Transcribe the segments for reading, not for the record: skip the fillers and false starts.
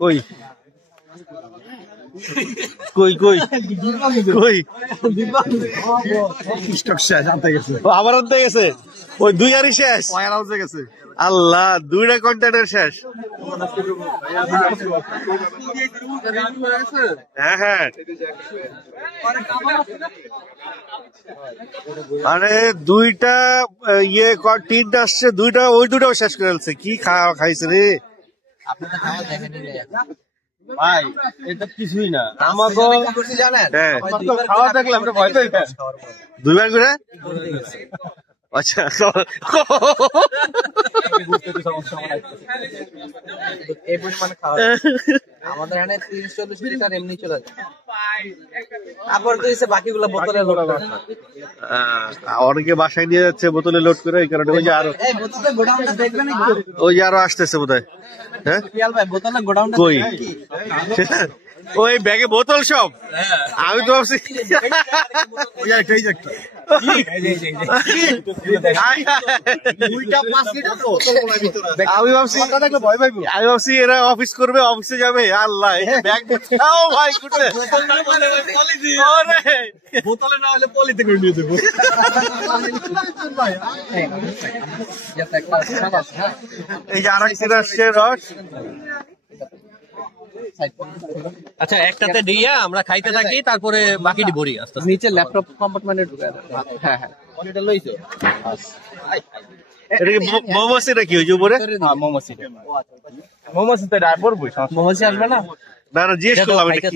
কই কই কই কই আবার আনতে গেছে ওই 2 আরই শেষ গেছে আল্লাহ 2টা কন্টেনার শেষ হ্যাঁ হ্যাঁ আরে 2টা ইয়ে 3টা আসছে 2টা ওই 2টাও শেষ করে ফেলছে কি খাইছে রে ভাই এটা কিছুই না আমাকে জানেন খাওয়া থাকলে আমরা ভয় পাই 2বার করে আচ্ছা আমাদের এখানে 30-40 লিটার এমনি চলে যায় আবার তো এসে বাকিগুলো বোতলে লোড করে অনেকে বাসায় নিয়ে যাচ্ছে বোতলে লোড করে এই কারণে ওই যে আরো এই বোতলে গোডাউনটা দেখবেন ওই যে আরো আসতেছে বোধহয় হ্যাঁ পিয়াল ভাই বোতলে গোডাউনটা কই ওই ব্যাগে বোতল সব আমি তো ভাবছি আমি ভাবছি এরা অফিস করবে অফিসে যাবে আল্লাহ ব্যাগ ভাই বোতলে না হলে পলিতে করে নিয়ে দেবো এই যে আরেকটা আসছে রস আচ্ছা একটাতে দিয়ে আমরা খাইতে থাকি তারপরে বাকিটি ভরি আস্তে আস্তে নিচে ল্যাপটপ কম্পার্টমেন্টে ঢুকে দেয় হ্যাঁ হ্যাঁ এটা লইছো এটা কি মোমোসি নাকি ওই যে উপরে মোমোসি তো ড্রাইভার বই মোমোসি আসবে না না না জিজ্ঞেস করলাম এটা কি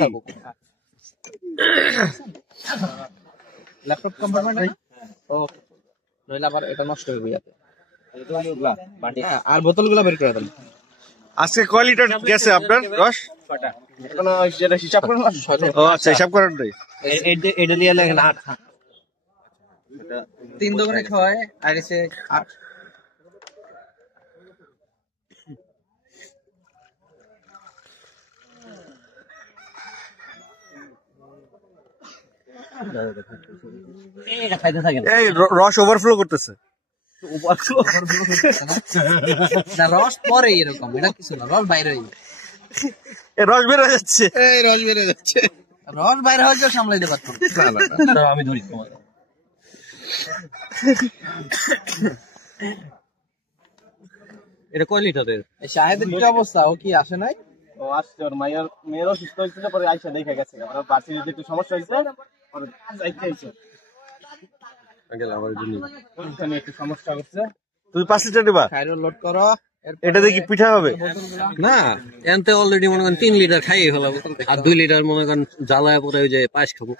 ল্যাপটপ কম্পার্টমেন্টে ওকে নইলে আবার এটা নষ্ট হয়ে যাবে আর বোতলগুলো বের করে দেন আজকে কয় লিটার গেছে আপনার রস এখনো যেটা হিসাব করেন না ও আচ্ছা হিসাব করেন নাই এটা দিয়ে লাগেন 8 3 দোকানে খাওয়ায় আর এসে 8 এটা খাইতে থাকেন এই রস ওভারফ্লো করতেছে না রস পরে এরকম এটা কিছু না রস বাইরে রস বের হয়ে যাচ্ছে রস বাইরে হয়ে যাও সামলাইতে পারতো না আমি ধরি তোমার এটা কয় লিটারের এই শাহেদের কি অবস্থা ও কি আসে নাই ও আসছে ওর মেয়েরও সুস্থ হয়েছিল পরে আইসা দেখে গেছে আমরা বাচ্চাদের একটু সমস্যা হয়েছে পরে যাইতে আইছে ওখানে একটু সমস্যা হচ্ছে তুমি 5 লিটার নিবা খাইরো লোড করো এটা দিয়ে কি পিঠা হবে না এনতে অলরেডি মনে করেন 3 লিটার খাইয়ে ফেলাবো আর 2 লিটার মনে করেন জ্বালায় পরে ওই যে পায়েস খাবো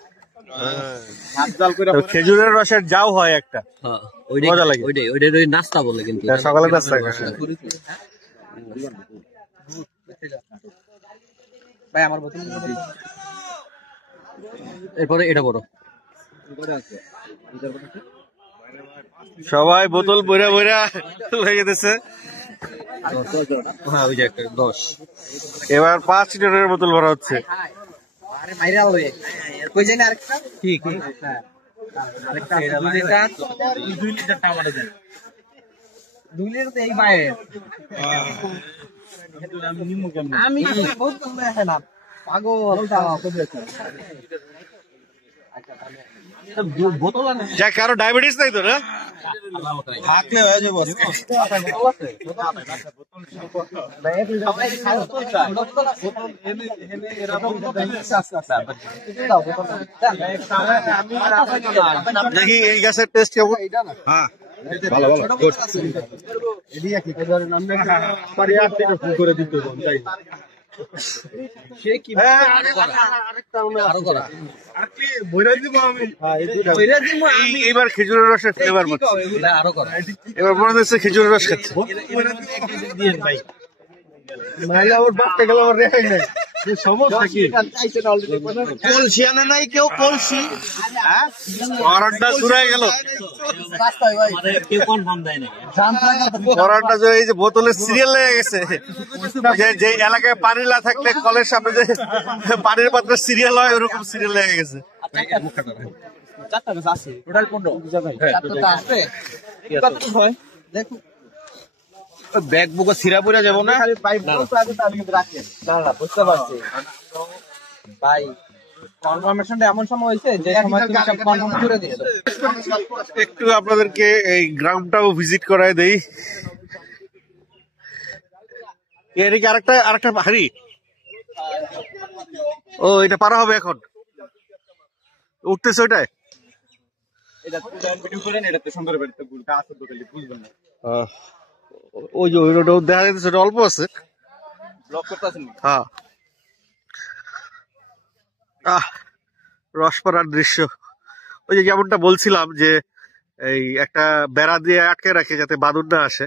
খেজুরের রসের যাও হয় একটা হ্যাঁ ওইটাই নাস্তা বলে কিন্তু সকালে নাস্তা ভাই আমার বোতল এরপরে এটা বড় সবাই বোতল বইরা বইরা লেগে দিতেছে হ্যাঁ ওই যে একটা 10 এবার 5 লিটারের বোতল ভরা হচ্ছে আরে মাইরা লয়ে কই জানি আরেকটা কি আরেকটা 2 লিটার 2 লিটারটা আমারে দেন 2 লিটার তো এই মায়ের আমি বোতল দেখে না পাগল যা কারো ডায়াবেটিস নাই তো না থাকলে হয়ে যাবো দেখি এই গাছের টেস্ট কেমন হ্যাঁ ভালো গুড এদিকে কি পারি করে দিতে তাই সে কি আরো করা এইবার খেজুরের রসের ফ্লেভার আরো করা এবার মনে হচ্ছে খেজুরের রস খাচ্ছে নাইলে আবার বাচ্চা গেল আমার রেহাই নাই সমস্যা কি কলসি আনে নাই কেউ কলসি পরানটা চুরাই গেল কেউ কনফার্ম দেয় না পরানটা এই যে বোতলের সিরিয়াল লেগে গেছে যে এলাকায় পানি না থাকলে কলের সামনে যে পানির পাত্রের সিরিয়াল হয় ওরকম সিরিয়াল লেগে গেছে 4টা আছে টোটাল 15 চারটা আছে ব্যাগ বুক সিরা পড়ে যাবো না? বুঝতে পারছি ভাই, কনফার্মেশনটা এমন সময় হয়েছে যে সময় তুমি সব কনফার্ম করে দিয়েছো। একটু আপনাদেরকে এই গ্রাউন্ডটাও ভিজিট করায় দেই। এদিকে আরেকটা হাড়ি। ও, এটা পারা হবে এখন, উঠতেছে ওইটায়। ওই যে ওইটা দেখা যাচ্ছে, ওটা অল্প আছে। হ্যাঁ, রসপাড়ার দৃশ্য। ওই যে যেমনটা বলছিলাম যে এই একটা বেড়া দিয়ে আটকে রাখে যাতে বাদুড় না আসে,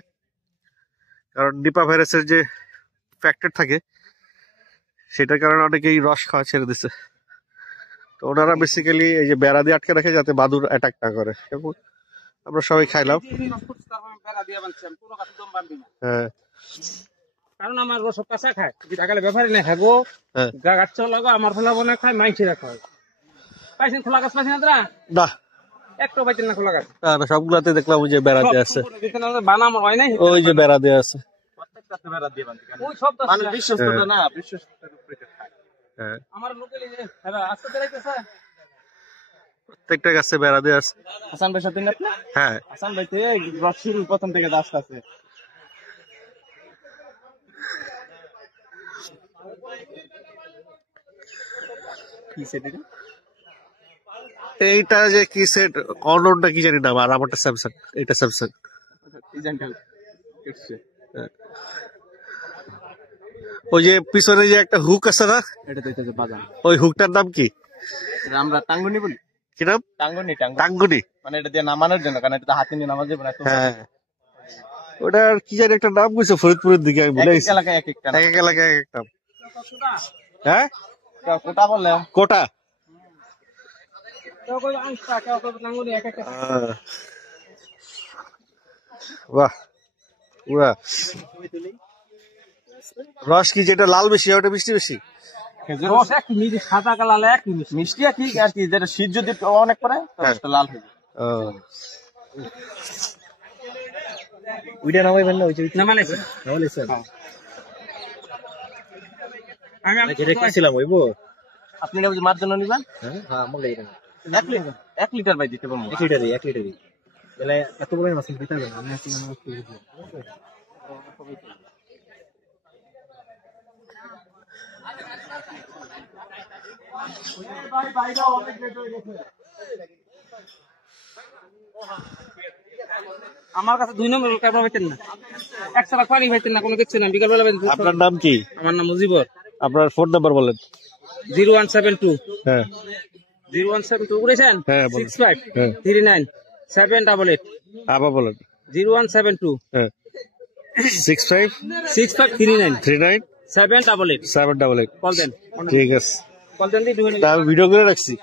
কারণ নিপা ভাইরাসের যে ফ্যাক্টর থাকে সেটার কারণে অনেকেই রস খাওয়া ছেড়ে দিচ্ছে। তো ওনারা বেসিক্যালি এই যে বেড়া দিয়ে আটকে রাখে যাতে বাদুড় অ্যাটাক না করে। আমরা সবাই খাইলাম। হ্যাঁ, কারণ আমার সব কাঁচা খায়, ঢাকালে ব্যাপারে না খাবো, গাছ লাগো আমার ফেলা বনে খায়, মাইছে রাখা হয়। পাইছেন খোলা গাছ? পাইছেন না, একটু পাইছেন না খোলা গাছ? না, সবগুলাতে দেখলাম ওই যে বেড়া দিয়ে আছে। বানাম হয় নাই, ওই যে বেড়া দিয়ে আছে। আমার লোকালি আজকে বেড়াইতেছে, প্রত্যেকটা গাছে বেড়া দিয়ে আছে। হাসান ভাই সাথে আপনি? হ্যাঁ, হাসান ভাই থেকে রস শুরু প্রথম থেকে রাস্তা আছে। এইটা যে কি সেট, অননটা কি জানি নাম, আর আমারটা স্যামসাং। এটা স্যামসাং। ওই যে পিছনে যে একটা হুক আছে না, ওই হুকটার নাম কি? আমরা টাঙ্গুনি বলি। কি নাম? টাঙ্গুনি। টাঙ্গুনি। মানে এটা দিয়ে নামানোর জন্য, কারণ এটা হাতে নিয়ে নামা যাবে না। হ্যাঁ, ওটার কি জানি একটা নাম কইছে ফরিদপুরের দিকে, আমি ভুলে গেছি। এলাকায় এক একটা, এক এলাকায় এক একটা। হ্যাঁ, কোটা বললে কোটা। বাহ, পুরা রস কি যেটা লাল বেশি, ওটা মিষ্টি বেশি? রস এক সাদা কালার, এক মিষ্টি ঠিক আর কি, যেটা শীত যদি অনেক পরে লাল হয়ে যায়। ওইটা নামাইবেন না? ওই যে নামাইছে। আমি যেটা কইছিলাম হইবো। আপনি এটা মার জন্য নিবেন? হ্যাঁ, মনে লাগে 1 লিটার ভাই দিতে পারবো। 1 লিটারই তাহলে এত বড় মাছ দিতে হবে না। আমি আছি না, আমার কাছে 2 নম্বর ক্যামেরা পাইতেন না, একসাথে পানি পাইতেন না, কোনো কিছু না। বিকাল বেলা। আপনার নাম কি? আমার নাম মুজিবর। আপনার ফোন নাম্বার বলেন। 0172। হ্যাঁ, 0172 করেছেন? হ্যাঁ, 65397888। আবার বলেন। 0172 হ্যাঁ, 6539 788। কল দেন। ঠিক আছে, কল দেন দি আমি ভিডিও করে রাখছি।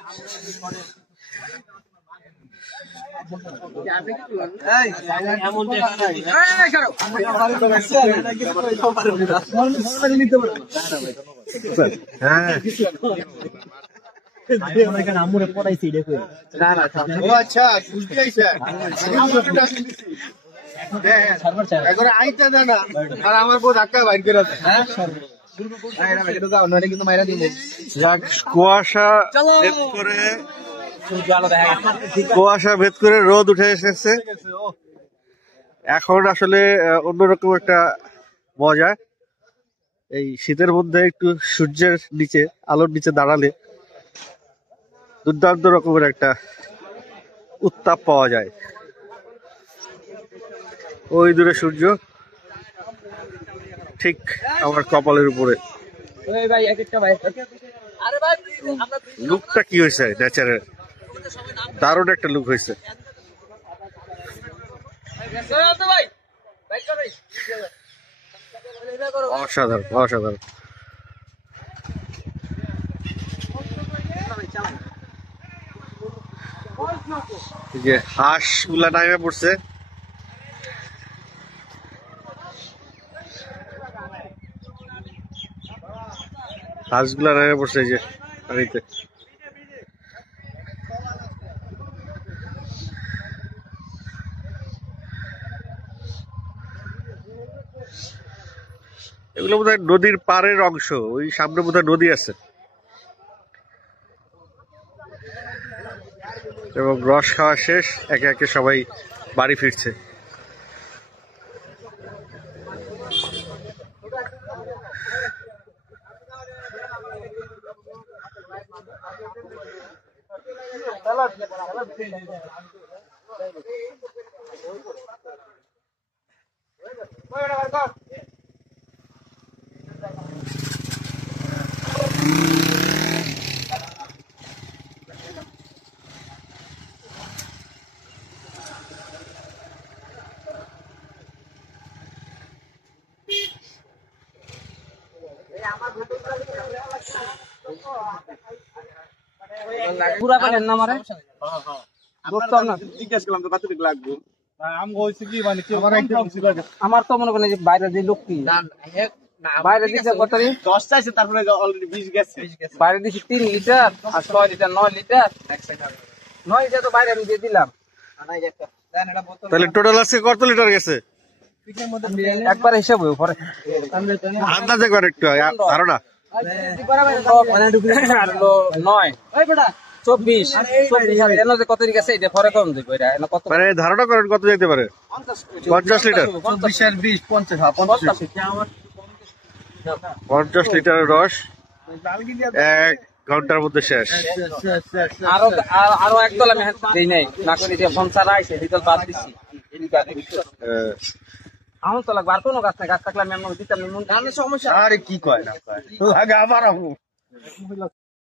আমার বউ ধাক্কা বাইর করে কুয়াশা ভেদ করে রোদ উঠে এসেছে। এখন আসলে অন্যরকম একটা মজা, এই শীতের মধ্যে একটু সূর্যের নিচে, আলোর নিচে দাঁড়ালে দুর্দান্ত রকমের একটা উত্তাপ পাওয়া যায়। ওই দূরে সূর্য, ঠিক আমার কপালের উপরে। লুকটা কি হয়েছে নেচারের, দারুণ একটা লুক হয়েছে। অসাধারণ, অসাধারণ। যে হাঁস গুলা নামে পড়ছে, হাঁসগুলা নামে পড়ছে এই যে পানিতে। এগুলো বোধহয় নদীর পাড়ের অংশ, ওই সামনে বোধহয় নদী আছে। এবং রস খাওয়া শেষ, একে একে সবাই বাড়ি ফিরছে। পুরা পারেন না মারে আমার তো মনে করেন যে বাইরে যে লোক কি বাইরে দিচ্ছে কত 10 চাইছে, তারপরে অলরেডি 20 গেছে। বাইরে দিচ্ছি 3 লিটার আর 6 লিটার 9 লিটার 9 লিটার তো বাইরে আমি দিয়ে দিলাম। তাহলে টোটাল আছে কত লিটার গেছে একবার হিসাব হয়ে পরে আন্দাজে করে একটু ধারণা? 9 24 এনে যে কত গেছে এটা পরে কম দেব। এটা এনে কত মানে ধারণা করেন কত যেতে পারে? 50 লিটার। 20 আর 20 50 50 লিটার রস 1 ঘন্টার মধ্যে শেষ। আরো একদল আমি দেই নাই না করে যে ফোন ছাড়া আইছে দিদল বাদ দিছি। আমার তো লাগবে আর কোনো গাছ নাই, গাছ থাকলে আমি দিতাম। সমস্যা আরে কি কয় না কয় আগে আবার